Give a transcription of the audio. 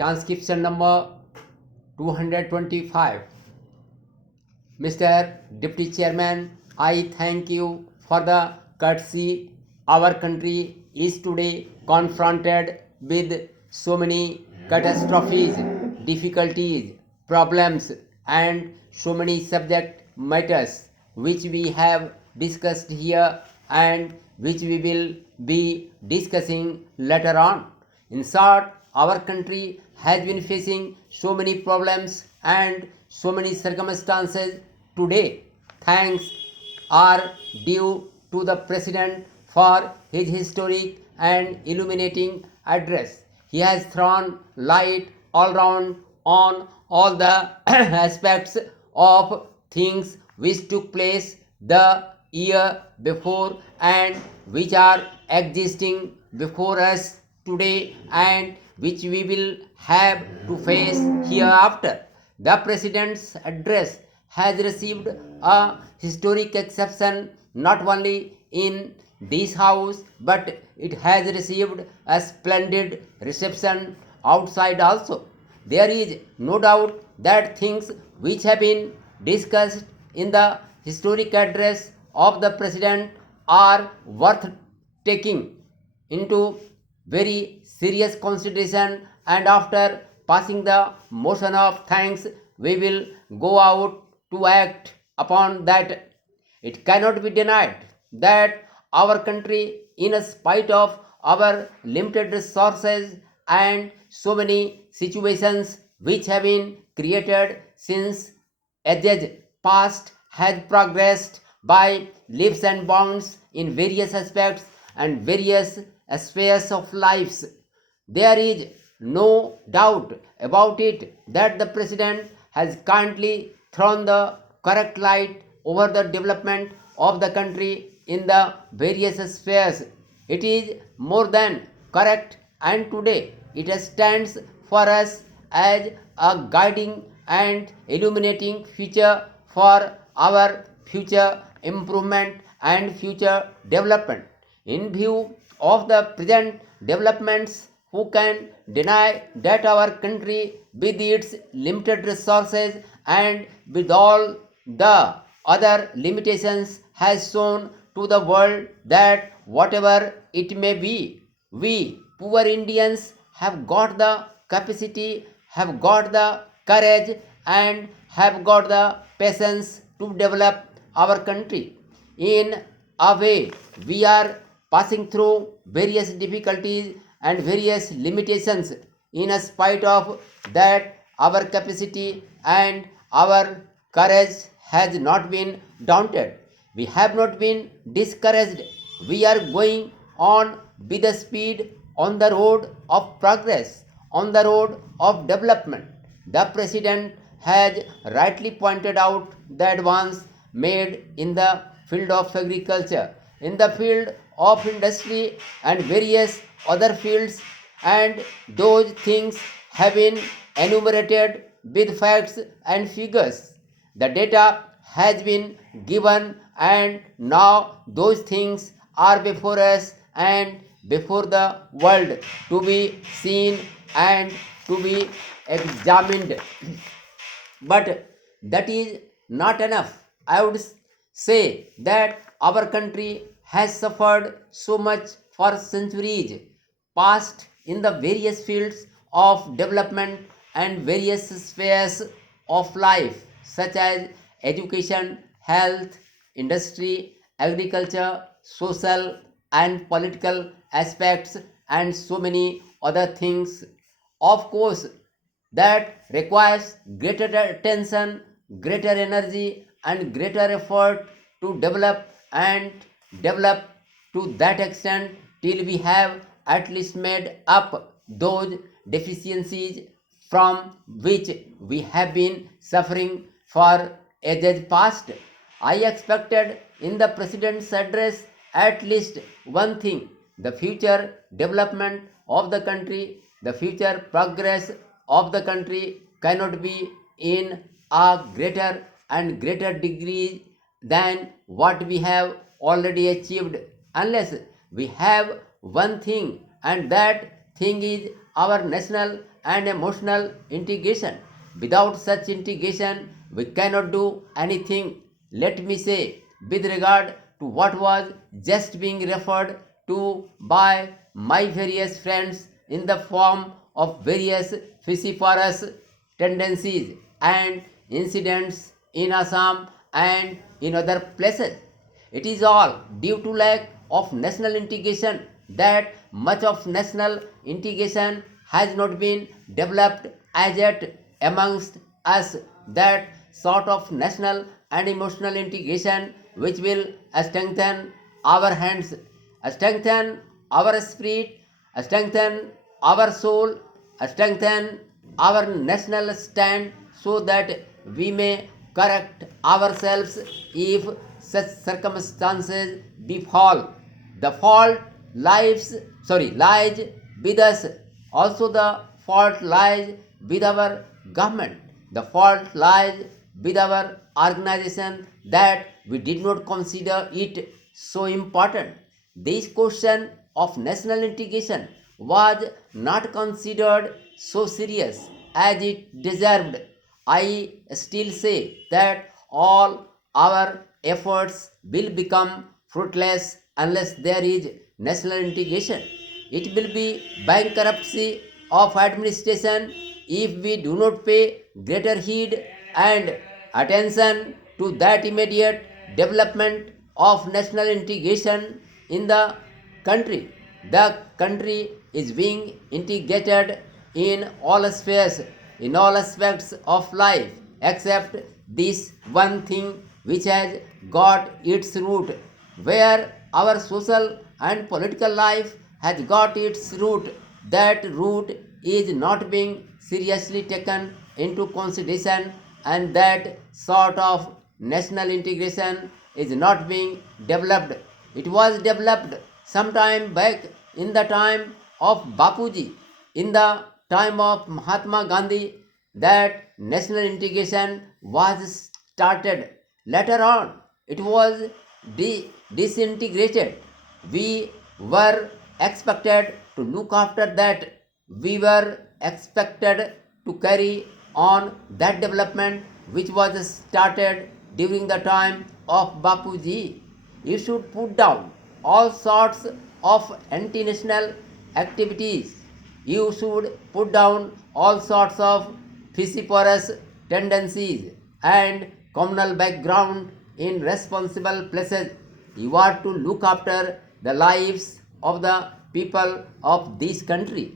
transcription number 225. Mr. Deputy Chairman, I thank you for the courtesy. Our country is today confronted with so many catastrophes, difficulties, problems, and so many subject matters which we have discussed here and which we will be discussing later on. In short, our country has been facing so many problems and so many circumstances today. Thanks are due to the President for his historic and illuminating address. He has thrown light all round on all the aspects of things which took place the year before and which are existing before us today and which we will have to face hereafter. The President's address has received a historic exception not only in this house but it has received a splendid reception outside also. There is no doubt that things which have been discussed in the historic address of the President are worth taking into very serious consideration, and after passing the motion of thanks we will go out to act upon that. It cannot be denied that our country, in spite of our limited resources and so many situations which have been created since ages past, has progressed by leaps and bounds in various aspects and various spheres of lives. There is no doubt about it that the President has kindly thrown the correct light over the development of the country in the various spheres. It is more than correct, and today it stands for us as a guiding and illuminating future for our future improvement and future development. In view of the present developments, who can deny that our country, with its limited resources and with all the other limitations, has shown to the world that whatever it may be, we poor Indians have got the capacity, have got the courage, and have got the patience to develop our country. In a way, we are passing through various difficulties and various limitations. In spite of that, our capacity and our courage has not been daunted. We have not been discouraged. We are going on with the speed on the road of progress, on the road of development. The President has rightly pointed out the advance made in the field of agriculture, in the field of industry, and various other fields, and those things have been enumerated with facts and figures. The data has been given, and now those things are before us and before the world to be seen and to be examined. But that is not enough. I would say that our country has suffered so much for centuries past in the various fields of development and various spheres of life, such as education, health, industry, agriculture, social and political aspects, and so many other things. Of course, that requires greater attention, greater energy, and greater effort to develop and develop to that extent till we have at least made up those deficiencies from which we have been suffering for ages past. I expected in the President's address at least one thing: the future development of the country, the future progress of the country cannot be in a greater and greater degree than what we have already achieved, unless we have one thing, and that thing is our national and emotional integration. Without such integration, we cannot do anything. Let me say, with regard to what was just being referred to by my various friends in the form of various Physiporous tendencies and incidents in Assam and in other places. It is all due to lack of national integration that much of national integration has not been developed as yet amongst us. That sort of national and emotional integration which will strengthen our hands, strengthen our spirit, strengthen our soul, strengthen our national stand so that we may correct ourselves if such circumstances befall. The fault lies with us. Also the fault lies with our government. The fault lies with our organization that we did not consider it so important. This question of national integration was not considered so serious as it deserved. I still say that all our efforts will become fruitless unless there is national integration. It will be bankruptcy of administration if we do not pay greater heed and attention to that immediate development of national integration in the country. The country is being integrated in all spheres, in all aspects of life, except this one thing which has got its root, where our social and political life has got its root. That root is not being seriously taken into consideration, and that sort of national integration is not being developed. It was developed some time back in the time of Bapuji, in the time of Mahatma Gandhi, that national integration was started. Later on, it was disintegrated. We were expected to look after that. We were expected to carry on that development which was started during the time of Bapuji. You should put down all sorts of anti-national activities. You should put down all sorts of Physiporous tendencies and communal background in responsible places. You are to look after the lives of the people of this country.